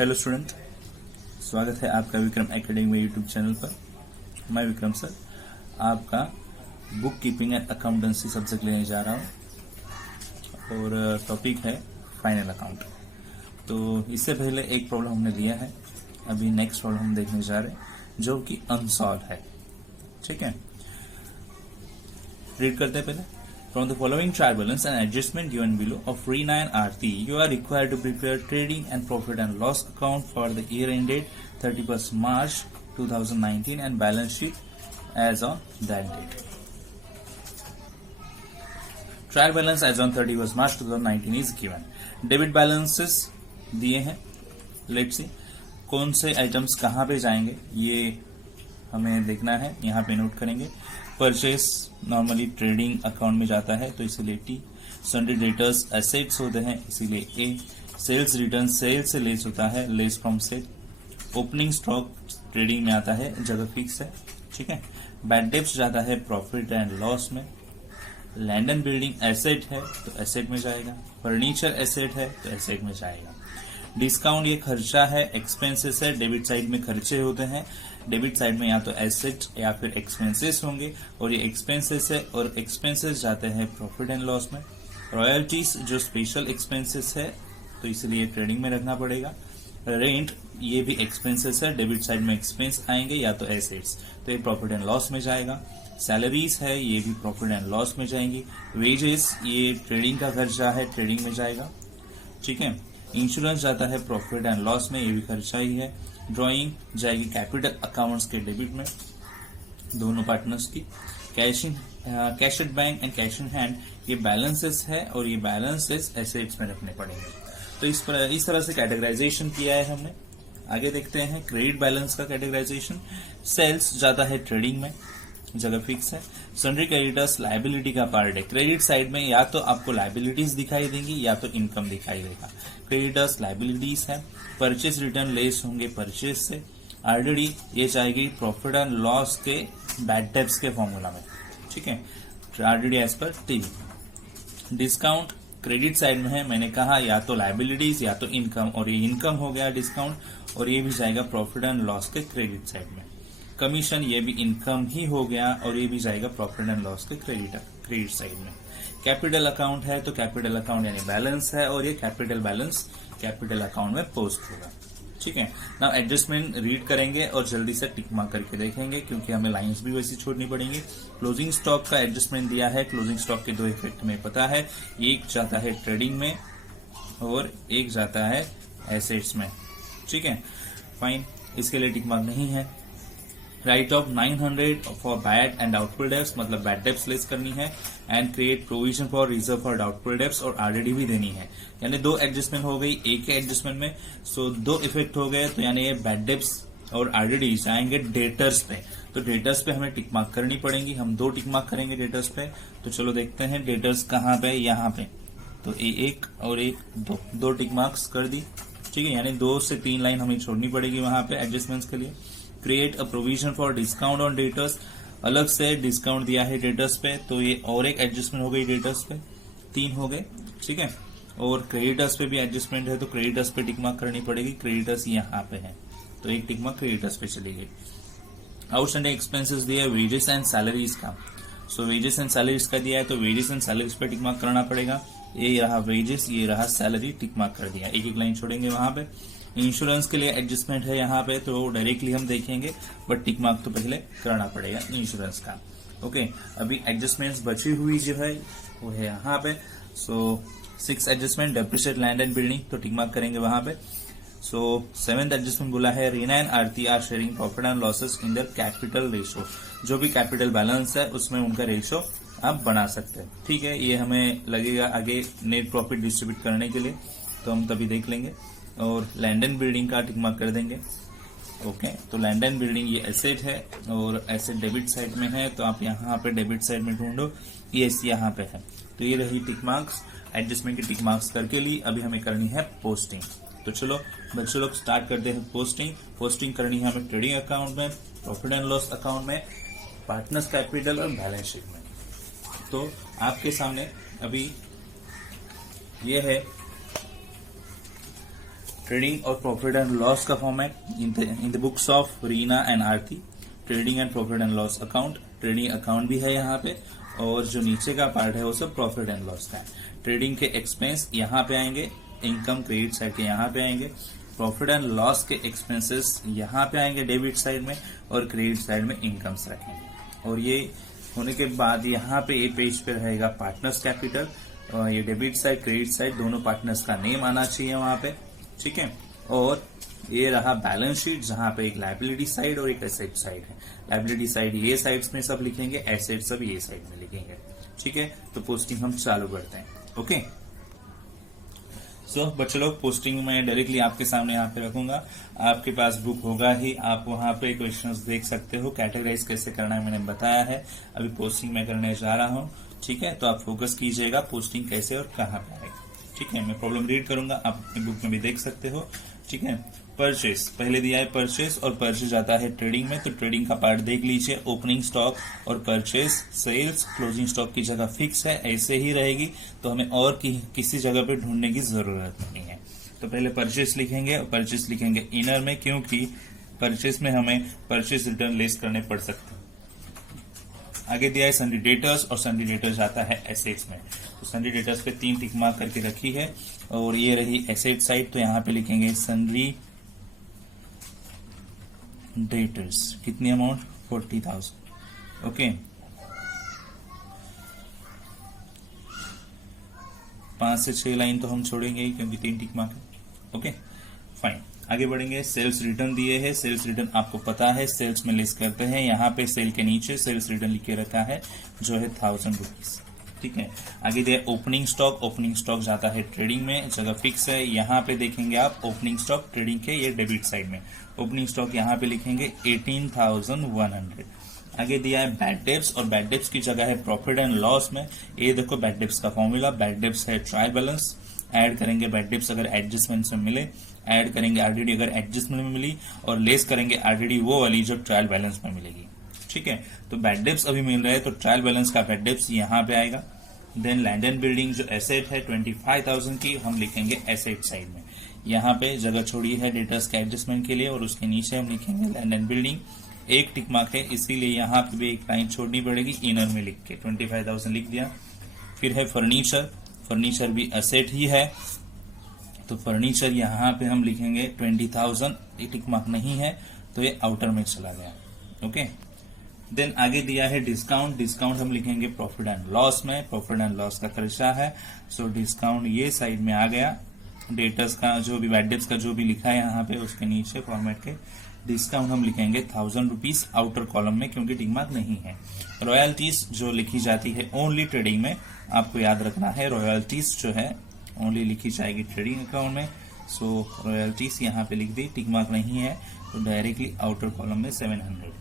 Hello student, स्वागत है आपका विक्रम एकेडमी में यूट्यूब चैनल पर। मैं विक्रम सर आपका book keeping and accountancy subject लेने जा रहा हूँ और टॉपिक है फाइनल अकाउंट। तो इससे पहले एक प्रॉब्लम हमने लिया है, अभी नेक्स्ट प्रॉब्लम हम देखने जा रहे हैं जो कि अनसॉल्व है। ठीक है, रीड करते हैं पहले। From the following trial balance and adjustment given below of RENA and RT, you are required to prepare trading and profit and loss account for the year ended 31st March 2019 and balance sheet as on that date. Trial balance as on 31st March 2019 is given. Debit balances दिए हैं। Let's see कौन से items कहाँ पे जाएंगे ये हमें देखना है, यहाँ पे नोट करेंगे। परचेस नॉर्मली ट्रेडिंग अकाउंट में जाता है तो इसीलिए टी। सन्ड्री डेटर्स एसेट्स होते हैं इसीलिए ए। सेल्स रिटर्न सेल से लेस होता है, less from sale. Opening stock trading में आता है, जगह फिक्स है। ठीक है, बैड डेब्ट्स जाता है प्रॉफिट एंड लॉस में। लैंड एंड बिल्डिंग एसेट है तो एसेट में जाएगा। फर्नीचर एसेट है तो एसेट में जाएगा। डिस्काउंट ये खर्चा है, एक्सपेंसेस है। डेबिट साइड में खर्चे होते हैं, डेबिट साइड में या तो एसेट या फिर एक्सपेंसेस होंगे और ये एक्सपेंसेस है और एक्सपेंसेस जाते हैं प्रॉफिट एंड लॉस में। रॉयल्टीज जो स्पेशल एक्सपेंसेस है तो इसलिए ट्रेडिंग में रखना पड़ेगा। रेंट ये भी एक्सपेंसेस है, डेबिट साइड में एक्सपेंस आएंगे या तो एसेट्स, तो ये प्रॉफिट एंड लॉस में जाएगा। सैलरीज है ये भी प्रॉफिट एंड लॉस में जाएंगी। वेजेस ये ट्रेडिंग का खर्चा है, ट्रेडिंग में जाएगा। ठीक है, इंश्योरेंस जाता है प्रॉफिट एंड लॉस में, ये भी खर्चा ही है। ड्राइंग जाएगी कैपिटल अकाउंट्स के डेबिट में, दोनों पार्टनर्स की। Cash at bank and cash in hand ये बैलेंसेस है और ये बैलेंसेस एसेट्स में रखने पड़ेंगे। तो इस तरह से कैटेगराइजेशन किया है हमने। आगे देखते हैं क्रेडिट बैलेंस का कैटेगराइजेशन। सेल्स जाता है ट्रेडिंग में, जगह फिक्स है। सन्ड्री क्रेडिटर्स लायबिलिटी का पार्ट है। क्रेडिट साइड में या तो आपको लायबिलिटीज दिखाई देंगी या तो इनकम दिखाई देगा। क्रेडिटर्स लायबिलिटीज है। परचेस रिटर्न लेस होंगे परचेस से। आरडीडी ये जाएगी प्रॉफिट एंड लॉस के बैड डेब्ट्स के फॉर्मूला में। ठीक है, RDD as per TB. Discount credit side में है, मैंने कहा या तो लायबिलिटीज या तो इनकम, और ये इनकम हो गया डिस्काउंट और ये भी जाएगा प्रॉफिट एंड लॉस के क्रेडिट साइड में। कमीशन ये भी इनकम ही हो गया और ये भी जाएगा प्रॉफिट एंड लॉस के क्रेडिट साइड में। कैपिटल अकाउंट है तो कैपिटल अकाउंट यानी बैलेंस है और ये कैपिटल बैलेंस कैपिटल अकाउंट में पोस्ट होगा। ठीक है, नाउ एडजस्टमेंट रीड करेंगे और जल्दी से टिक मार्क करके देखेंगे क्योंकि हमें लाइंस भी वैसी छोड़नी पड़ेंगी। क्लोजिंग स्टॉक का एडजस्टमेंट दिया है। क्लोजिंग स्टॉक के दो इफेक्ट हमें पता है, एक जाता है ट्रेडिंग में और एक जाता है एसेट्स में। ठीक है, फाइन, इसके लिए टिक मार्क नहीं है। Right of 900 for bad and doubtful debts, मतलब बैड डेब्ट्स लेस करनी है। And create provision for reserve for doubtful debts और आरडीडी भी देनी है। यानी दो एडजस्टमेंट हो गई एक ही एडजस्टमेंट में, सो दो इफेक्ट हो गए। तो यानी ये बैड डेब्ट्स और आरडीडी जाएंगे डेटर्स पे, तो डेटर्स पे हमें टिक मार्क करनी पड़ेगी। हम दो टिक मार्क करेंगे डेटर्स पे। तो चलो देखते हैं डेटर्स कहाँ पे, यहाँ पे। तो एक और एक दो टिक मार्क्स कर दी। ठीक है, यानी 2 से 3 लाइन हमें छोड़नी पड़ेगी वहां पे एडजस्टमेंट्स के लिए। Create a provision for discount on debtors, अलग से डिस्काउंट दिया है डेटर्स पे तो ये और एक एडजस्टमेंट हो गई डेटर्स पे, 3 हो गए। ठीक है, और क्रेडिटर्स पे भी एडजस्टमेंट है तो क्रेडिटर्स पे टिक मार्क करनी पड़ेगी। क्रेडिटर्स यहाँ पे है तो एक टिक मार्क क्रेडिटर्स पे चली गई। आउटस्टैंडिंग एक्सपेंसेस दिया है वेजेस एंड सैलरीज का, सो वेजेस एंड सैलरीज का दिया है तो वेजेस एंड सैलरीज पे टिक मार्क करना पड़ेगा। ये रहा वेजेस, ये रहा सैलरी, टिक मार्क कर दिया। एक एक लाइन छोड़ेंगे वहां पे। इंश्योरेंस के लिए एडजस्टमेंट है यहाँ पे तो डायरेक्टली हम देखेंगे, बट टिक मार्क तो पहले कराना पड़ेगा इंश्योरेंस का। ओके, अभी एडजस्टमेंट्स बची हुई जो है वो है यहाँ पे। सो 6 adjustment, depreciate land and building तो टिक मार्क करेंगे वहां पे। सो 7th एडजस्टमेंट बोला है Reena and Aarti are sharing profit and losses in the capital ratio, जो भी कैपिटल बैलेंस है उसमें उनका रेशियो आप बना सकते हैं। ठीक है, ये हमें लगेगा आगे नेट प्रॉफिट डिस्ट्रीब्यूट करने के लिए, तो हम तभी देख लेंगे। और लैंड एंड बिल्डिंग का टिक मार्क कर देंगे। ओके, तो लैंड एंड बिल्डिंग ये एसेट है और एसेट डेबिट साइड में है तो आप यहाँ पे डेबिट साइड में ढूंढो, ये यहाँ पे है। तो ये रही टिक मार्क्स, एडजस्टमेंट की टिक मार्क्स करके ली। अभी हमें करनी है पोस्टिंग। तो चलो बच्चों लोग स्टार्ट करते हैं पोस्टिंग। पोस्टिंग करनी है हमें ट्रेडिंग अकाउंट में, प्रॉफिट एंड लॉस अकाउंट में, पार्टनर्स कैपिटल और बैलेंस शीट में। तो आपके सामने अभी ये है ट्रेडिंग और प्रॉफिट एंड लॉस का format in the books of Reena and Aarti. Trading and profit and loss account, trading account भी है यहाँ पे, और जो नीचे का पार्ट है वो सब प्रॉफिट एंड लॉस का है। ट्रेडिंग के एक्सपेंस यहाँ पे आएंगे, इनकम क्रेडिट साइड के यहाँ पे आएंगे, प्रॉफिट एंड लॉस के एक्सपेंसेस यहाँ पे आएंगे डेबिट साइड में, और क्रेडिट साइड में इनकम्स रखेंगे। और ये होने के बाद यहाँ पे एक पेज पे रहेगा पार्टनर्स कैपिटल, ये डेबिट साइड क्रेडिट साइड दोनों पार्टनर्स का नेम आना चाहिए वहां पे, ठीक है। और ये रहा बैलेंस शीट जहां पे एक लायबिलिटी साइड और एक एसेट साइड है। लायबिलिटी साइड ये साइड्स में सब लिखेंगे, एसेट सब ये साइड में लिखेंगे, ठीक है। तो पोस्टिंग हम चालू करते हैं। ओके, सो बच्चों लोग, पोस्टिंग मैं डायरेक्टली आपके सामने यहाँ पे रखूंगा। आपके पास बुक होगा ही, आप वहां पे क्वेश्चंस देख सकते हो। कैटेगराइज कैसे करना है मैंने बताया है। अभी पोस्टिंग मैं करने जा रहा हूँ, ठीक है। तो आप फोकस कीजिएगा पोस्टिंग कैसे और कहाँ पे आएगा, ठीक है। मैं प्रॉब्लम रीड करूंगा, आप अपनी बुक में भी देख सकते हो, ठीक है। परचेस पहले दिया है परचेस, और परचेस आता है ट्रेडिंग में, तो ट्रेडिंग का पार्ट देख लीजिए। ओपनिंग स्टॉक और परचेस, सेल्स, क्लोजिंग स्टॉक की जगह फिक्स है, ऐसे ही रहेगी, तो हमें और किसी जगह पे ढूंढने की जरूरत नहीं है। तो पहले परचेस लिखेंगे, और परचेस लिखेंगे इनर में, क्योंकि परचेस में हमें परचेस रिटर्न लेस करने पड़ सकते हैं। आगे दिया है सन्ड्री डेटर्स, और सन्ड्री डेटर्स आता है एसेट्स में। तो सन्ड्री डेटर्स पे 3 टिक मार्क करके रखी है, और ये रही एसेट साइड। तो यहाँ पे लिखेंगे सन्ड्री डेटर्स, कितनी अमाउंट, 40,000, ओके। 5 से 6 लाइन तो हम छोड़ेंगे ही, क्योंकि 3 टिक मार्क है, ओके फाइन। आगे बढ़ेंगे। सेल्स रिटर्न दिए है, सेल्स रिटर्न आपको पता है सेल्स में लिस्ट करते हैं। यहाँ पे सेल के नीचे सेल्स रिटर्न लिख के रखा है, जो है 1000 रुपीज, ठीक है। आगे दिया ओपनिंग स्टॉक, ओपनिंग स्टॉक जाता है ट्रेडिंग में, जगह फिक्स है। यहाँ पे देखेंगे आप ओपनिंग स्टॉक ट्रेडिंग के, ये डेबिट साइड में। ओपनिंग स्टॉक यहाँ पे लिखेंगे 18,100। आगे दिया है बैड डेब्ट्स, और बैड डेब्ट्स की जगह है प्रॉफिट एंड लॉस में। ये देखो बैड डेब्ट्स का फॉर्मूला, बैड डेब्ट्स है ट्रायल बैलेंस, ऐड करेंगे बैड डेब्ट्स अगर एडजस्टमेंट में मिले, ऐड करेंगे आरडीडी अगर एडजस्टमेंट में मिली, और लेस करेंगे आरडीडी वो वाली जो ट्रायल बैलेंस में मिलेगी, ठीक है। तो बैड डेब्ट्स अभी मिल रहे हैं, तो ट्रायल बैलेंस का बैड डेब्ट्स यहाँ पे आएगा। देन लैंड एंड बिल्डिंग जो एसेट है 25,000 की, हम लिखेंगे एसेट साइड में। यहाँ पे जगह छोड़ी है डेटर्स के एडजस्टमेंट के लिए, और उसके नीचे हम लिखेंगे लैंड एंड बिल्डिंग। एक टिक मार्क है, इसीलिए यहाँ पे भी एक लाइन छोड़नी पड़ेगी, इनर में लिख के 25,000 लिख दिया। फिर है फर्नीचर, फर्नीचर भी एसेट ही है, तो फर्नीचर यहाँ पे हम लिखेंगे 20,000, एक टिक मार्क नहीं है, तो ये आउटर में चला गया, ओके। देन आगे दिया है डिस्काउंट, डिस्काउंट हम लिखेंगे प्रॉफिट एंड लॉस में, प्रॉफिट एंड लॉस का खर्चा है, सो डिस्काउंट ये साइड में आ गया। डेटर्स का जो भी बैड डेब्ट्स का जो भी लिखा है यहाँ पे, उसके नीचे फॉर्मेट के डिस्काउंट हम लिखेंगे 1000 रुपीज आउटर कॉलम में, क्योंकि टिक मार्क नहीं है। रॉयल्टीज जो लिखी जाती है ओनली ट्रेडिंग में, आपको याद रखना है, रॉयल्टीज जो है ओनली लिखी जाएगी ट्रेडिंग अकाउंट में। सो रॉयल्टीज यहाँ पे लिख दी, टिक मार्क नहीं है, तो डायरेक्टली आउटर कॉलम में 700।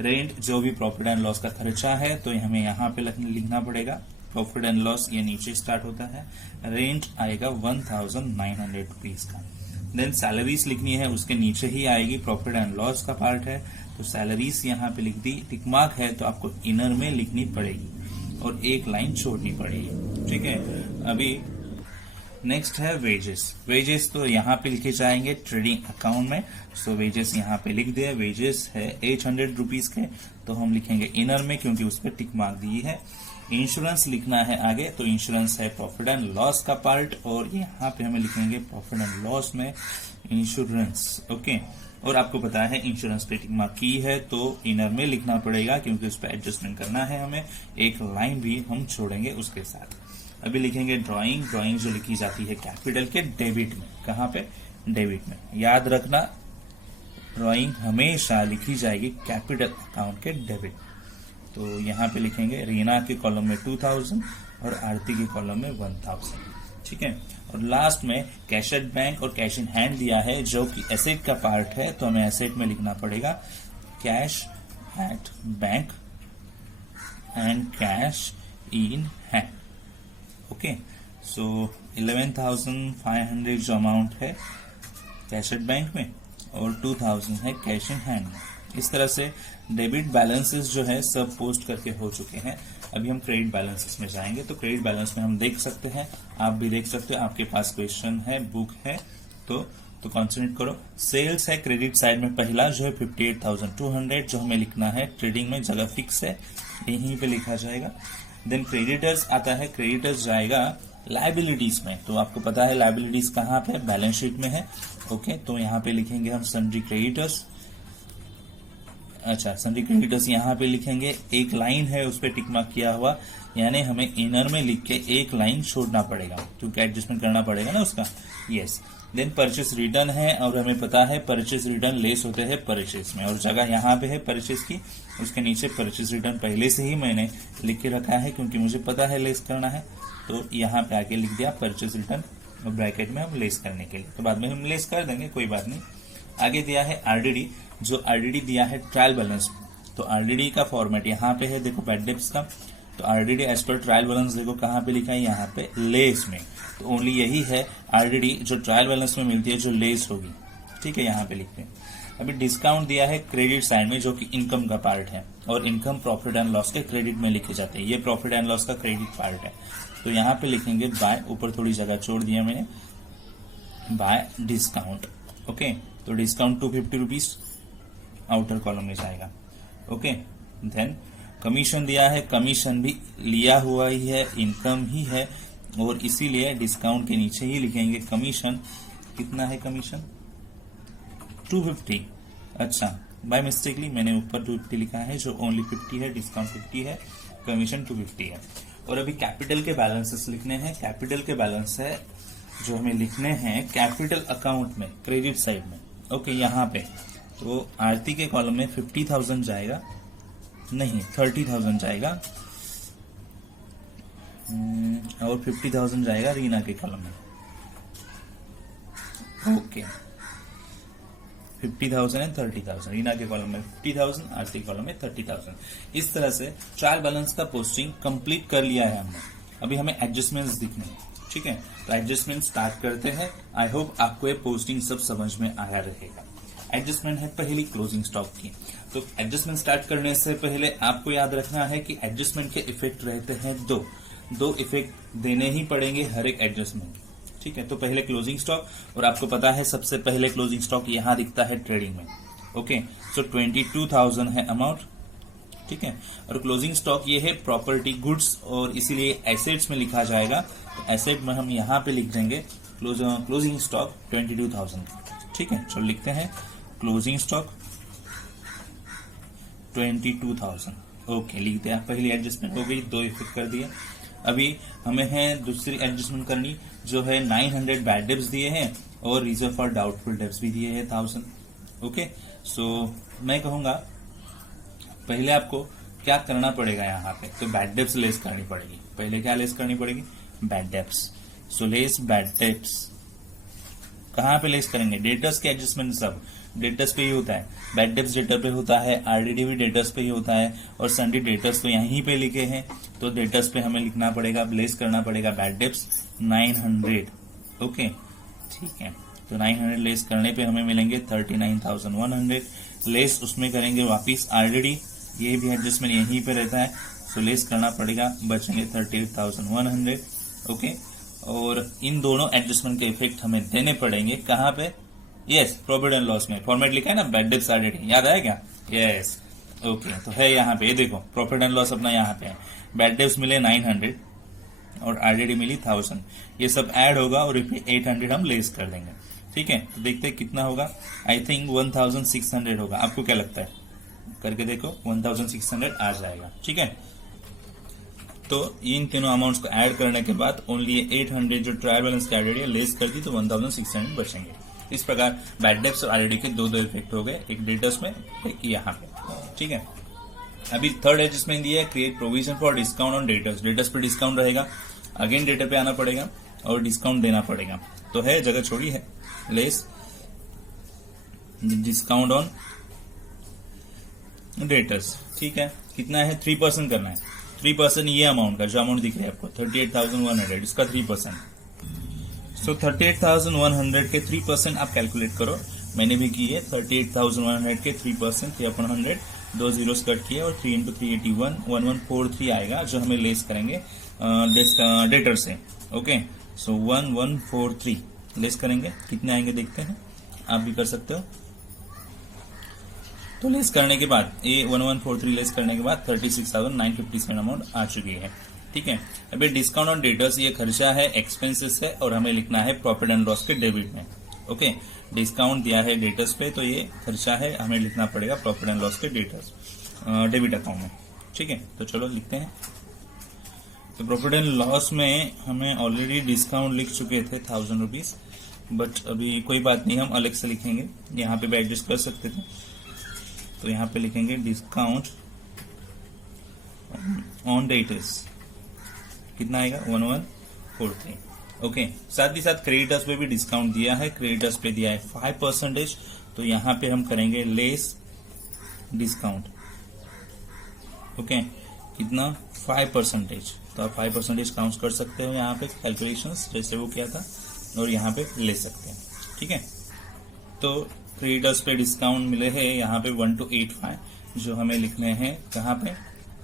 रेंट जो भी प्रॉफिट एंड लॉस का खर्चा है, तो हमें यहाँ पे लिखना पड़ेगा। प्रॉफिट एंड लॉस ये नीचे स्टार्ट होता है, रेंट आएगा 1900 रुपीज का। देन सैलरीज लिखनी है, उसके नीचे ही आएगी, प्रॉफिट एंड लॉस का पार्ट है, तो सैलरीज यहाँ पे लिख दी। टिक मार्क है तो आपको इनर में लिखनी पड़ेगी, और एक लाइन छोड़नी पड़ेगी, ठीक है। अभी नेक्स्ट है वेजेस, वेजेस तो यहाँ पे लिखे जाएंगे ट्रेडिंग अकाउंट में, सो वेजेस यहाँ पे लिख दिया। वेजेस है 800 रुपीज के, तो हम लिखेंगे इनर में, क्योंकि उस पर टिक मार्क दी है। इंश्योरेंस लिखना है आगे, तो इंश्योरेंस है प्रॉफिट एंड लॉस का पार्ट, और यहाँ पे हमें लिखेंगे प्रॉफिट एंड लॉस में इंश्योरेंस, ओके। और आपको पता है इंश्योरेंस पे टिक मार्क की है, तो इनर में लिखना पड़ेगा, क्योंकि उस पर एडजस्टमेंट करना है हमें। एक लाइन भी हम छोड़ेंगे उसके साथ। अभी लिखेंगे ड्राइंग, ड्राइंग जो लिखी जाती है कैपिटल के डेबिट में, कहाँ पे, डेबिट में। याद रखना, ड्राइंग हमेशा लिखी जाएगी कैपिटल अकाउंट के डेबिट। तो यहाँ पे लिखेंगे रीना के कॉलम में 2000 और आरती के कॉलम में 1000, ठीक है। और लास्ट में कैश एट बैंक और कैश इन हैंड दिया है, जो कि एसेट का पार्ट है, तो हमें एसेट में लिखना पड़ेगा cash at bank and cash in hand, okay. So 11,500 जो अमाउंट है कैश एट बैंक में, और 2000 है कैश इन हैंड में। इस तरह से डेबिट बैलेंसेस जो है सब पोस्ट करके हो चुके हैं। अभी हम क्रेडिट बैलेंसेस में जाएंगे, तो क्रेडिट बैलेंस में हम देख सकते हैं, आप भी देख सकते हो, आपके पास क्वेश्चन है, बुक है, तो तो कॉन्सेंट्रेट करो। सेल्स है क्रेडिट साइड में पहला जो है 58,200 जो हमें लिखना है, ट्रेडिंग में जगह फिक्स है, यहीं पे लिखा जाएगा। देन क्रेडिटर्स आता है, क्रेडिटर्स जाएगा लाइबिलिटीज में। तो आपको पता है लाइबिलिटीज कहाँ पे, बैलेंस शीट में है। ओके, तो यहाँ पे लिखेंगे हम सन्ड्री क्रेडिटर्स। अच्छा, सन्ड्री क्रेडिटर्स यहाँ पे लिखेंगे, एक लाइन है उस पर टिक मार्क किया हुआ, यानी हमें इनर में लिख के एक लाइन छोड़ना पड़ेगा क्योंकि एडजस्टमेंट करना पड़ेगा ना उसका। यस। देन परचेस रिटर्न है, और हमें पता है परचेस रिटर्न लेस होते हैं परचेस में, और जगह यहाँ पे है परचेस की, उसके नीचे परचेस रिटर्न पहले से ही मैंने लिख के रखा है क्योंकि मुझे पता है लेस करना है। तो यहाँ पे आके लिख दिया परचेस रिटर्न, और ब्रैकेट में हम लेस करने के लिए, तो बाद में हम लेस कर देंगे, कोई बात नहीं। आगे दिया है आरडीडी, जो आरडीडी दिया है ट्रायल बैलेंस। तो आरडीडी का फॉर्मेट यहाँ पे है, देखो बैड डेब्ट्स का। तो RDD as per trial balance देखो कहाँ पे लिखा है, यहाँ पे लेस में। तो ओनली यही है आरडीडी जो ट्रायल बैलेंस में मिलती है जो लेस होगी, ठीक है, यहाँ पे लिखते हैं। अभी डिस्काउंट दिया है क्रेडिट साइड में जो कि इनकम का पार्ट है, और इनकम प्रॉफिट एंड लॉस के क्रेडिट में लिखे जाते हैं, ये प्रॉफिट एंड लॉस का क्रेडिट पार्ट है। तो यहाँ पे लिखेंगे बाय, ऊपर थोड़ी जगह छोड़ दिया मैंने, बाय डिस्काउंट। ओके, तो डिस्काउंट 250 रुपीज आउटर कॉलम में जाएगा। ओके, देन कमीशन दिया है, कमीशन भी लिया हुआ ही है, इनकम ही है, और इसीलिए डिस्काउंट के नीचे ही लिखेंगे कमीशन। कितना है कमीशन? 250। अच्छा, बाय मिस्टेकली मैंने ऊपर 250 लिखा है, जो ओनली 50 है, डिस्काउंट 50 है, कमीशन 250 है। और अभी कैपिटल के बैलेंसेस लिखने हैं। कैपिटल के बैलेंस है जो हमें लिखने हैं कैपिटल अकाउंट में, क्रेडिट साइड में। ओके, यहाँ पे तो आरती के कॉलम में 50,000 जाएगा, नहीं 30,000 जाएगा, और 50,000 जाएगा रीना के कॉलम में। ओके, 50,000 एंड 30,000, रीना के कॉलम में 50,000, आरती कॉलम में 30,000। इस तरह से ट्रायल बैलेंस का पोस्टिंग कंप्लीट कर लिया है हमने। अभी हमें एडजस्टमेंट्स दिखने हैं, ठीक है, तो एडजस्टमेंट स्टार्ट करते हैं। आई होप आपको ये पोस्टिंग सब समझ में आया रहेगा। एडजस्टमेंट है पहली क्लोजिंग स्टॉक की। तो एडजस्टमेंट स्टार्ट करने से पहले आपको याद रखना है कि एडजस्टमेंट के इफेक्ट रहते हैं दो इफेक्ट देने ही पड़ेंगे हर एक एडजस्टमेंट, ठीक है। तो पहले क्लोजिंग स्टॉक, और आपको पता है सबसे पहले क्लोजिंग स्टॉक यहां दिखता है ट्रेडिंग में। ओके, सो 22,000 है अमाउंट, ठीक है। और क्लोजिंग स्टॉक ये है प्रॉपर्टी गुड्स, और इसीलिए एसेट्स में लिखा जाएगा। तो एसेट में हम यहाँ पे लिख देंगे क्लोजिंग स्टॉक 22,000, ठीक है। चलो लिखते हैं क्लोजिंग स्टॉक 22,000। ओके, लिख दिया। पहली एडजस्टमेंट हो गई, दो इफेक्ट कर दिए। अभी हमें है दूसरी एडजस्टमेंट करनी, जो है 900 बैड डेब्ट्स दिए हैं, और रिजर्व फॉर डाउटफुल डेब्ट्स भी दिए हैं 1000। ओके, सो मैं कहूंगा पहले आपको क्या करना पड़ेगा यहाँ पे, तो बैड डेब्ट्स लेस करनी पड़ेगी। पहले क्या लेस करनी पड़ेगी? Bad debts. So less bad debts कहाँ पे लेस करेंगे? डेटर्स के एडजस्टमेंट सब डेटर्स पे ही होता है, बैड डेब्ट्स डेटर पे होता है, आरडीडी भी डेटर्स पे ही होता है, और सन्ड्री डेटर्स तो यहीं पे लिखे हैं, तो डेटर्स पे हमें लिखना पड़ेगा, लेस करना पड़ेगा बैड डेब्ट्स 900। ओके, ठीक है। तो 900 लेस करने पे हमें मिलेंगे 39,100। लेस उसमें करेंगे वापिस आरडीडी, ये भी एडजस्टमेंट यहीं पे रहता है, सो लेस करना पड़ेगा, बचेंगे 38,100। ओके, और इन दोनों एडजस्टमेंट के इफेक्ट हमें देने पड़ेंगे कहाँ पे? यस, प्रॉफिट एंड लॉस में। फॉर्मेट लिखा है ना बैड डेब्ट्स आरडीडी, याद आया क्या? यस। ओके, तो है यहाँ पे, ये देखो प्रॉफिट एंड लॉस अपना यहाँ पे है। बैड डेब्ट्स मिले 900 और आरडीडी मिली 1000, ये सब ऐड होगा और 800 हम लेस कर देंगे, ठीक है। तो देखते हैं कितना होगा। आई थिंक 1600 होगा, आपको क्या लगता है? करके देखो, 1600 आ जाएगा, ठीक है। तो इन तीनों अमाउंट्स को ऐड करने के बाद ओनली 800 जो ट्रायल बैलेंस की आरडीडी लेस कर दी, तो 1600 बचेंगे। इस प्रकार बैड डेब्ट्स और आरडीडी के दो इफेक्ट हो गए, एक डेटर्स में, एक यहाँ पे, ठीक है। अभी थर्ड एडजस्टमेंट दिया है create provision for discount on debtors. Debtors पे डिस्काउंट रहेगा, अगेन डेटर पे आना पड़ेगा और डिस्काउंट देना पड़ेगा। तो है जगह छोड़ी है, लेस डिस्काउंट ऑन डेटर्स, ठीक है। कितना है? 3% करना है। 3% ये अमाउंट का जो अमाउंट दिख रहा है आपको 38,100, इसका 3%। सो 38,100 के 3% आप कैलकुलेट करो, मैंने भी की है। 38,100 के 3% 3/100, 2 जीरोस कट किए, और 3 × 3 81 1143 आएगा, जो हमें लेस करेंगे डेटर से। ओके, सो 1143 लेस करेंगे, कितने आएंगे देखते हैं। आप भी कर सकते हो। तो लेस करने के बाद ये 1143 लेस करने के बाद 36,957 अमाउंट आ चुकी है। ठीक है, अभी डिस्काउंट ऑन डेटर्स ये खर्चा है, एक्सपेंसेस है, और हमें लिखना है प्रॉफिट एंड लॉस के डेबिट में। ओके, डिस्काउंट दिया है डेटर्स पे, तो ये खर्चा है, हमें लिखना पड़ेगा प्रॉफिट एंड लॉस के डेटर्स डेबिट अकाउंट में। ठीक है, तो चलो लिखते हैं। तो प्रॉफिट एंड लॉस में हमें ऑलरेडी डिस्काउंट लिख चुके थे 1000 रुपीज, बट अभी कोई बात नहीं, हम अलग से लिखेंगे, यहाँ पे भी एडजस्ट कर सकते थे। तो यहाँ पे लिखेंगे डिस्काउंट ऑन डेटर्स, कितना आएगा 1143। ओके, साथ ही साथ क्रेडिटर्स पे भी डिस्काउंट दिया है, क्रेडिटर्स पे दिया है 5%, तो यहाँ पे हम करेंगे लेस डिस्काउंट। ओके, कितना 5%, तो आप 5% काउंट कर सकते हो यहाँ पे कैलकुलेशंस जैसे वो किया था, और यहाँ पे ले सकते हैं। ठीक है, तो क्रेडिटर्स पे डिस्काउंट मिले हैं यहाँ पे 1285, जो हमें लिखने हैं कहाँ पे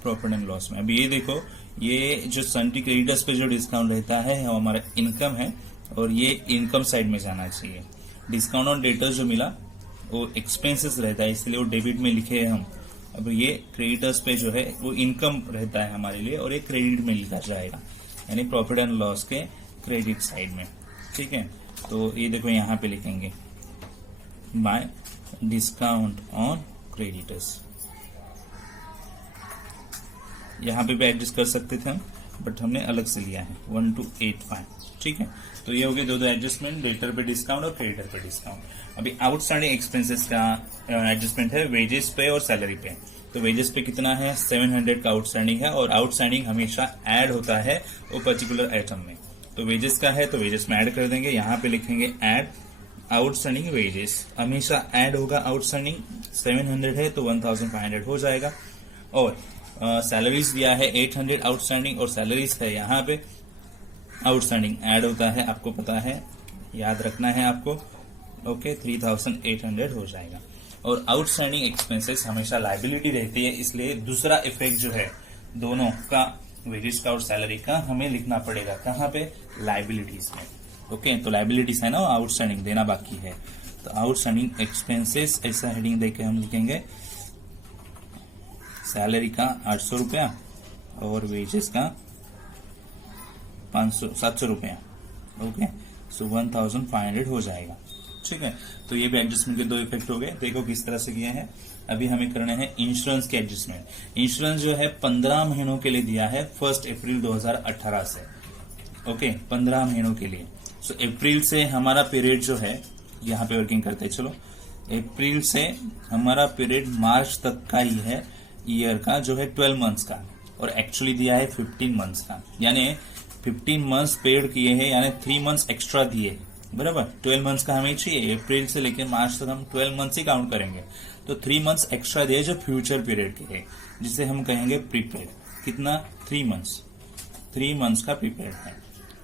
प्रॉफिट एंड लॉस में। अभी ये देखो, ये जो सन्टी क्रेडिटर्स पे जो डिस्काउंट रहता है वो हमारा इनकम है, और ये इनकम साइड में जाना चाहिए। डिस्काउंट ऑन डेटर्स जो मिला वो एक्सपेंसेस रहता है, इसलिए वो डेबिट में लिखे हैं हम। अब ये क्रेडिटर्स पे जो है वो इनकम रहता है हमारे लिए, और ये क्रेडिट में लिखा जाएगा, यानी प्रॉफिट एंड लॉस के क्रेडिट साइड में। ठीक है, तो ये देखो यहाँ पे लिखेंगे बाय डिस्काउंट ऑन क्रेडिटर्स, यहाँ पे भी एडजस्ट कर सकते थे हम, बट हमने अलग से लिया है 1285। ठीक है, तो ये हो गए दो एडजस्टमेंट, डेटर पे डिस्काउंट और क्रेडिटर पे डिस्काउंट। अभी आउटस्टैंडिंग एक्सपेंसेस का एडजस्टमेंट है वेजेस पे और सैलरी पे। तो वेजेस पे कितना है 700 का आउटस्टैंडिंग है, और आउटस्टैंडिंग हमेशा ऐड होता है वो पर्टिकुलर आइटम में। तो वेजेस का है तो वेजेस में ऐड कर देंगे, यहाँ पे लिखेंगे ऐड आउटस्टैंडिंग वेजेस, हमेशा ऐड होगा आउटस्टैंडिंग। 700 है तो 1500 हो जाएगा। और सैलरीज दिया है 800 आउटस्टैंडिंग, और सैलरीज है यहाँ पे आउटस्टैंडिंग ऐड होता है, आपको पता है, याद रखना है आपको। ओके, 3800 हो जाएगा। और आउटस्टैंडिंग एक्सपेंसेस हमेशा लायबिलिटी रहती है, इसलिए दूसरा इफेक्ट जो है दोनों का, वेजेस का और सैलरी का, हमें लिखना पड़ेगा कहाँ पे, लायबिलिटीज में। ओके, तो लायबिलिटीज है ना, आउटस्टैंडिंग देना बाकी है, तो आउटस्टैंडिंग एक्सपेंसेस ऐसा हेडिंग देके हम लिखेंगे सैलरी का 800 रुपया और वेजेस का 700 रुपया। ओके, सो 1500 हो जाएगा। ठीक है, तो ये भी एडजस्टमेंट के दो इफेक्ट हो गए। देखो किस तरह से किए हैं। अभी हमें करना है इंश्योरेंस के एडजस्टमेंट। इंश्योरेंस जो है 15 महीनों के लिए दिया है 1 अप्रैल 2018 से। ओके, 15 महीनों के लिए। सो अप्रैल से हमारा पीरियड जो है, यहाँ पे वर्किंग करते हैं, चलो अप्रैल से हमारा पीरियड मार्च तक का ही है, ईयर का जो है 12 मंथ्स का, और एक्चुअली दिया है 15 मंथ्स का, यानी 15 मंथ्स पेड किए हैं, यानी 3 मंथ्स एक्स्ट्रा दिए, बराबर। 12 मंथ्स का हमें चाहिए, अप्रैल से लेकर मार्च तक हम 12 मंथ्स ही काउंट करेंगे, तो 3 मंथ्स एक्स्ट्रा दिए जो फ्यूचर पीरियड के है, जिसे हम कहेंगे प्रीपेड। कितना 3 मंथ्स का प्रीपेड है।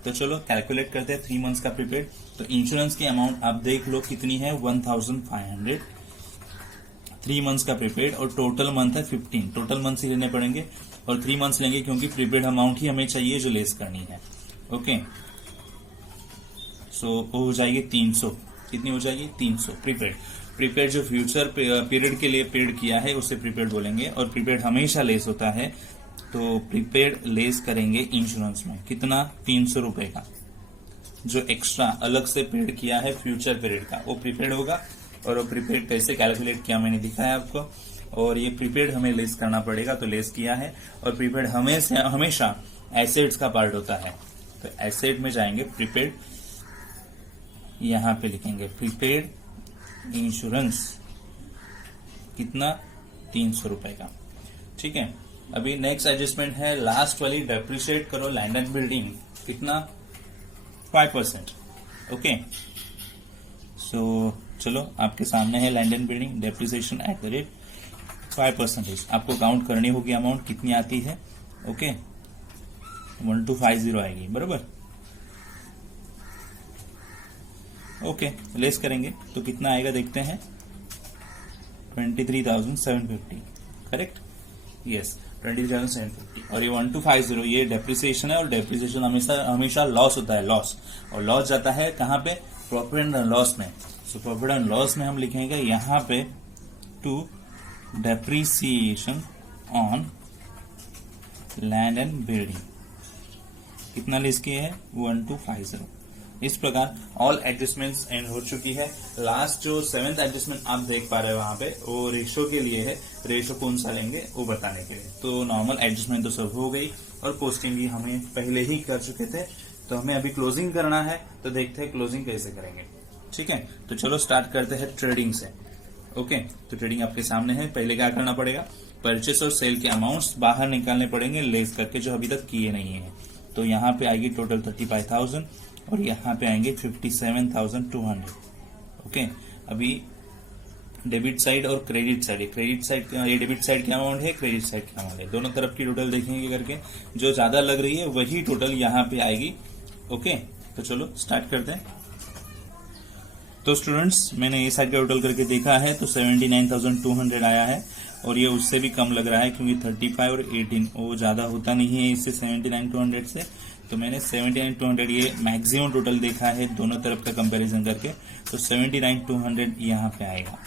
तो चलो कैलकुलेट करते हैं 3 मंथ्स का प्रीपेड। तो इंश्योरेंस की अमाउंट आप देख लो कितनी है 1500, 3 मंथ्स का प्रीपेड, और टोटल मंथ है 15। टोटल मंथ्स ही लेने पड़ेंगे, और 3 मंथ्स लेंगे क्योंकि प्रीपेड अमाउंट ही हमें चाहिए जो लेस करनी है। ओके, सो वो हो जाएगी 300। कितनी हो जाएगी 300 प्रीपेड जो फ्यूचर पीरियड के लिए पेड किया है उसे प्रीपेड बोलेंगे, और प्रीपेड हमेशा लेस होता है, तो प्रीपेड लेस करेंगे इंश्योरेंस में। कितना 300 रुपए का, जो एक्स्ट्रा अलग से पेड किया है फ्यूचर पीरियड का, वो प्रीपेड होगा। और वो प्रीपेड कैसे कैलकुलेट किया मैंने दिखाया आपको, और ये प्रीपेड हमें लेस करना पड़ेगा, तो लेस किया है। और प्रीपेड हमेशा एसेट्स का पार्ट होता है, तो एसेट में जाएंगे प्रीपेड, यहां पे लिखेंगे प्रीपेड इंश्योरेंस, कितना 300 रुपए का। ठीक है, अभी नेक्स्ट एडजस्टमेंट है लास्ट वाली, डेप्रिशिएट करो लैंड एंड बिल्डिंग, कितना 5%। ओके, सो चलो आपके सामने है land and building depreciation at the rate 5%। आपको काउंट करनी होगी अमाउंट कितनी आती है। ओके, 1250 आएगी, बराबर। ओके, लेस करेंगे तो कितना आएगा देखते हैं, 23,750, करेक्ट, यस 23,750। और ये 1250 ये डेप्रिसिएशन है, और डेप्रिसिएशन हमेशा लॉस होता है, लॉस, और लॉस जाता है कहाँ पे, प्रॉफिट एंड लॉस में। सो प्रॉफिट एंड लॉस में हम लिखेंगे यहाँ पे to depreciation on land and building, कितना लीज किए है 1250। इस प्रकार ऑल एडजस्टमेंट्स एंड हो चुकी है। लास्ट जो 7th एडजस्टमेंट आप देख पा रहे हो वहां पे, वो रेशो के लिए है। रेशो कौन सा लेंगे वो बताने के लिए। तो नॉर्मल एडजस्टमेंट तो सब हो गई और पोस्टिंग भी हमें पहले ही कर चुके थे। तो हमें अभी क्लोजिंग करना है, तो देखते हैं क्लोजिंग कैसे करेंगे। ठीक है, तो चलो स्टार्ट करते हैं ट्रेडिंग से। ओके, तो ट्रेडिंग आपके सामने है। पहले क्या करना पड़ेगा, परचेस और सेल के अमाउंट्स बाहर निकालने पड़ेंगे लेस करके, जो अभी तक किए नहीं है। तो यहाँ पे आएगी टोटल 35,000 और यहाँ पे आएंगे 57,200। ओके, अभी डेबिट साइड और क्रेडिट साइड, क्रेडिट साइड ये डेबिट साइड क्या अमाउंट है, क्रेडिट साइड क्या अमाउंट है, दोनों तरफ की टोटल देखेंगे करके। जो ज्यादा लग रही है वही टोटल यहाँ पे आएगी। ओके, तो चलो स्टार्ट करते हैं। तो स्टूडेंट्स, मैंने ये साइड का टोटल करके देखा है तो 79,200 आया है और ये उससे भी कम लग रहा है क्योंकि 35 और 18 वो ज्यादा होता नहीं है इससे 79,200 से। तो मैंने 79,200 ये मैक्सिमम टोटल देखा है दोनों तरफ का कंपैरिजन करके, तो 79,200 यहाँ पे आएगा।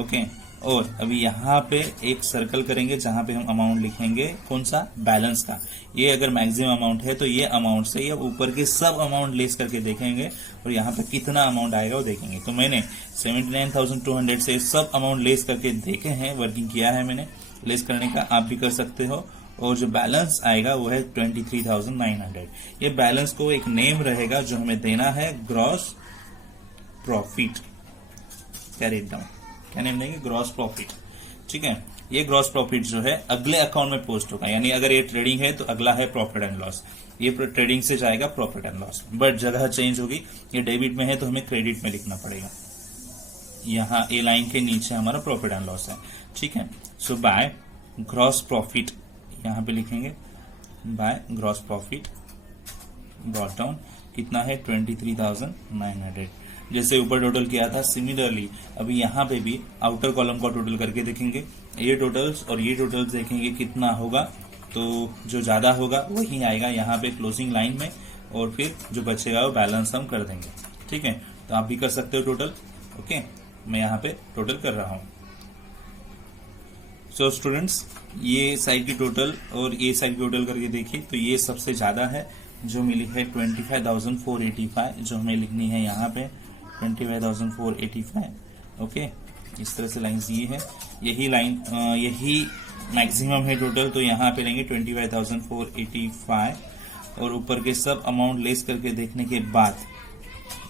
ओके, और अभी यहाँ पे एक सर्कल करेंगे जहां पे हम अमाउंट लिखेंगे कौन सा, बैलेंस का। ये अगर मैक्सिमम अमाउंट है तो ये अमाउंट से या ऊपर के सब अमाउंट लेस करके देखेंगे और यहाँ पे कितना अमाउंट आएगा वो देखेंगे। तो मैंने 79,200 से सब अमाउंट लेस करके देखे हैं, वर्किंग किया है मैंने। लेस करने का आप भी कर सकते हो। और जो बैलेंस आएगा वो है 23,900। ये बैलेंस को एक नेम रहेगा जो हमें देना है, ग्रॉस प्रॉफिट। कैरी डाउन, क्या नेम देंगे, ग्रॉस प्रॉफिट। ठीक है, ये ग्रॉस प्रॉफिट जो है अगले अकाउंट में पोस्ट होगा। यानी अगर ये ट्रेडिंग है तो अगला है प्रॉफिट एंड लॉस, ये ट्रेडिंग से जाएगा प्रॉफिट एंड लॉस, बट जगह चेंज होगी। ये डेबिट में है तो हमें क्रेडिट में लिखना पड़ेगा। यहाँ ए लाइन के नीचे हमारा प्रॉफिट एंड लॉस है। ठीक है, सो बाय ग्रॉस प्रॉफिट यहाँ पे लिखेंगे, by gross profit brought down कितना है 23,900। जैसे ऊपर टोटल किया था सिमिलरली अभी यहाँ पे भी आउटर कॉलम का टोटल करके देखेंगे। ये टोटल्स और ये टोटल्स देखेंगे कितना होगा, तो जो ज्यादा होगा वही आएगा यहाँ पे क्लोजिंग लाइन में, और फिर जो बचेगा वो बैलेंस हम कर देंगे। ठीक है, तो आप भी कर सकते हो टोटल। ओके, मैं यहाँ पे टोटल कर रहा हूँ। सो स्टूडेंट्स, ये साइड की टोटल और ये साइड की टोटल करके देखिए तो ये सबसे ज्यादा है जो मिली है 25,485, जो हमें लिखनी है यहाँ पे 25,485। ओके, इस तरह से लाइन्स ये है, यही लाइन यही मैक्सिमम है टोटल, तो यहाँ पे लेंगे 25,485 और ऊपर के सब अमाउंट लेस करके देखने के बाद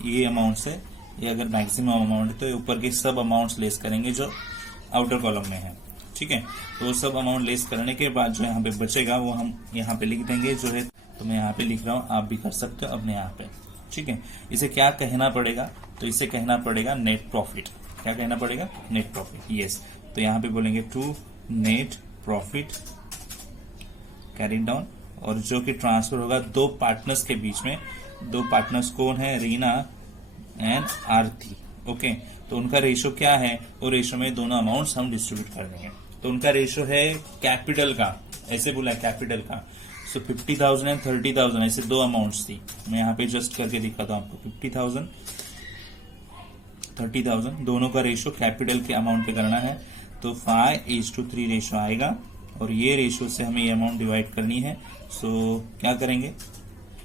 ये अमाउंट से, ये अगर मैक्सिमम अमाउंट है तो ऊपर के सब अमाउंट्स लेस करेंगे जो आउटर कॉलम में है। ठीक है, तो सब अमाउंट लेस करने के बाद जो यहाँ पे बचेगा वो हम यहाँ पे लिख देंगे जो है। तो मैं यहाँ पे लिख रहा हूँ, आप भी कर सकते हो अपने यहाँ पे। ठीक है, इसे क्या कहना पड़ेगा, तो इसे कहना पड़ेगा नेट प्रॉफिट। क्या कहना पड़ेगा, नेट प्रॉफिट। यस, तो यहाँ पे बोलेंगे to net profit carry down, और जो कि ट्रांसफर होगा दो पार्टनर्स के बीच में। दो पार्टनर्स कौन है, रीना एंड आरती। ओके, तो उनका रेशो क्या है, वो रेशो में दोनों अमाउंट्स हम डिस्ट्रीब्यूट कर देंगे। तो उनका रेशो है कैपिटल का, ऐसे बोला है कैपिटल का। सो 50,000 एंड 30,000 ऐसे दो अमाउंट्स थी। मैं यहाँ पे जस्ट करके दिखाता हूँ आपको, 50,000 30,000 दोनों का रेशो कैपिटल के अमाउंट पे करना है। तो 5:3 रेशो आएगा और ये रेशो से हमें ये अमाउंट डिवाइड करनी है। सो क्या करेंगे,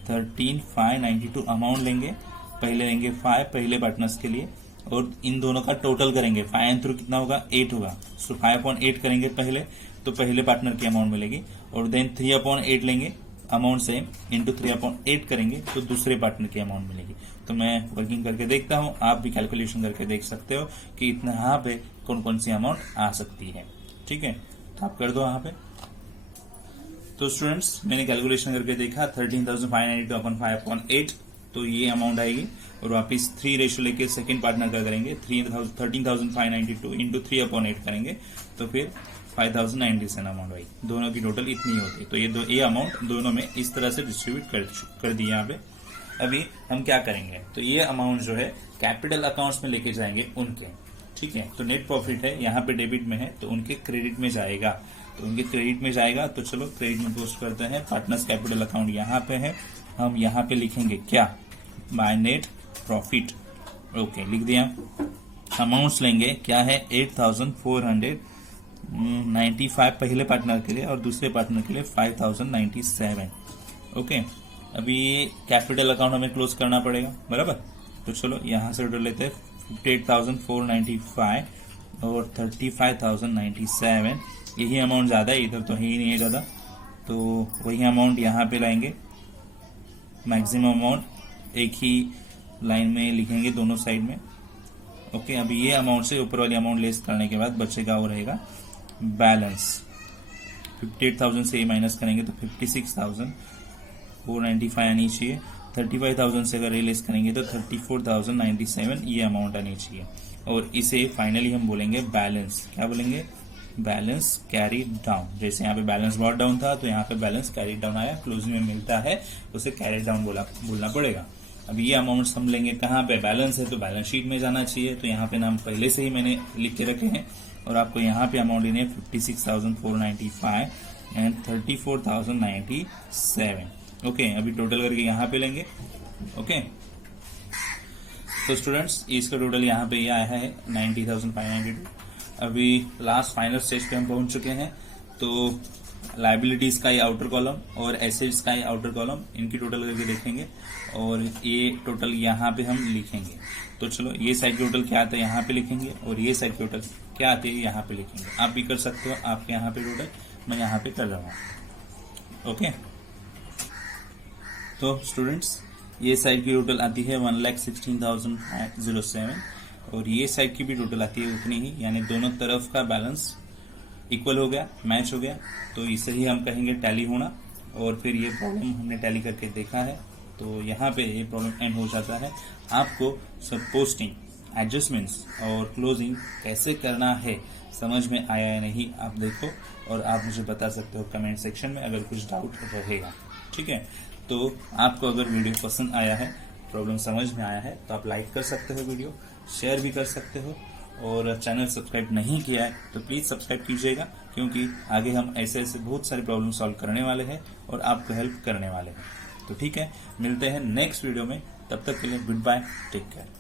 13,592 अमाउंट लेंगे। पहले लेंगे 5 पहले पार्टनर्स के लिए और इन दोनों का टोटल करेंगे। 5 थ्रू कितना होगा, 8 होगा। सो 5/8 करेंगे पहले, तो पहले पार्टनर की अमाउंट मिलेगी, और देन 3/8 लेंगे अमाउंट सेम इंटू 3/8 करेंगे तो दूसरे पार्टनर की अमाउंट मिलेगी। तो मैं वर्किंग करके देखता हूं, आप भी कैलकुलेशन करके देख सकते हो कि इतना यहाँ पे कौन कौन सी अमाउंट आ सकती है। ठीक है, तो आप कर दो यहाँ पे। तो स्टूडेंट्स, मैंने कैलकुलेशन करके देखा 13,592 अपन 5/8, तो ये अमाउंट आएगी। और वापिस 3 रेशो लेके सेकंड पार्टनर का करेंगे, 13,592 इंटू 3/8 करेंगे तो फिर 5,097 अमाउंट आई। दोनों की टोटल इतनी होती। तो ये अमाउंट दोनों में इस तरह से डिस्ट्रीब्यूट कर दी यहाँ पे। अभी हम क्या करेंगे, तो ये अमाउंट जो है कैपिटल अकाउंट्स में लेके जाएंगे उनके। ठीक है, तो नेट प्रॉफिट है यहाँ पे डेबिट में है तो उनके क्रेडिट में जाएगा। तो उनके क्रेडिट में जाएगा, तो चलो क्रेडिट में पोस्ट करते हैं। पार्टनर्स कैपिटल अकाउंट यहाँ पे है, हम यहाँ पे लिखेंगे क्या, बाय नेट प्रॉफिट ओके, लिख दिया। अमाउंट्स लेंगे, क्या है 8495 पहले पार्टनर के लिए और दूसरे पार्टनर के लिए 5097। ओके, अभी कैपिटल अकाउंट हमें क्लोज करना पड़ेगा, बराबर। तो चलो यहां से टोटल लेते हैं 58,495 और 35,097। यही अमाउंट ज्यादा है, इधर तो है ही नहीं है ज्यादा, तो वही अमाउंट यहाँ पे लाएंगे। मैक्सिमम अमाउंट एक ही लाइन में लिखेंगे दोनों साइड में। ओके, अभी ये अमाउंट से ऊपर वाली अमाउंट लेस करने के बाद बचेगा वो रहेगा बैलेंस। 58,000 से माइनस करेंगे तो 56,495 आनी चाहिए। 35,000 से अगर लेस करेंगे तो 34,097 ये अमाउंट आनी चाहिए। और इसे फाइनली हम बोलेंगे बैलेंस। क्या बोलेंगे? Balance carry down. जैसे यहाँ पे बैलेंस ब्रॉट डाउन था तो यहाँ पे बैलेंस कैरी डाउन आया, क्लोजिंग में मिलता है उसे कैरी डाउन बोलना पड़ेगा। अब ये अमाउंट्स हम लेंगे कहाँ पे? बैलेंस है तो बैलेंस शीट में जाना चाहिए, तो यहाँ पे नाम पहले से ही मैंने लिख के रखे हैं। और आपको यहाँ पे अमाउंट लेने 56,495 एंड 34,097। ओके, अभी टोटल करके यहाँ पे लेंगे। ओके, तो स्टूडेंट्स इसका टोटल यहाँ पे ये आया है 90,592। अभी लास्ट फाइनल स्टेज पे हम पहुंच चुके हैं। तो लाइबिलिटीज का ये आउटर कॉलम और एसेट्स का ये आउटर कॉलम, इनकी टोटल करके देखेंगे और ये टोटल यहाँ पे हम लिखेंगे। तो चलो ये साइड की टोटल क्या आता है यहाँ पे लिखेंगे और ये साइड की टोटल क्या आती है यहाँ पे लिखेंगे। आप भी कर सकते हो, आपके यहाँ पे टोटल मैं यहाँ पे कर रहा हूँ। ओके, तो स्टूडेंट्स ये साइड की टोटल आती है 1,16,007 और ये साइड की भी टोटल आती है उतनी ही, यानी दोनों तरफ का बैलेंस इक्वल हो गया, मैच हो गया। तो इसे ही हम कहेंगे टैली होना। और फिर ये प्रॉब्लम हमने टैली करके देखा है, तो यहाँ पे ये प्रॉब्लम एंड हो जाता है। आपको सब पोस्टिंग, एडजस्टमेंट्स और क्लोजिंग कैसे करना है समझ में आया या नहीं आप देखो, और आप मुझे बता सकते हो कमेंट सेक्शन में अगर कुछ डाउट रहेगा। ठीक है, तो आपको अगर वीडियो पसंद आया है, प्रॉब्लम समझ में आया है, तो आप लाइक कर सकते हो, वीडियो शेयर भी कर सकते हो। और चैनल सब्सक्राइब नहीं किया है तो प्लीज सब्सक्राइब कीजिएगा, क्योंकि आगे हम ऐसे ऐसे बहुत सारे प्रॉब्लम सॉल्व करने वाले हैं और आपको हेल्प करने वाले हैं। तो ठीक है, मिलते हैं नेक्स्ट वीडियो में, तब तक के लिए गुड बाय, टेक केयर।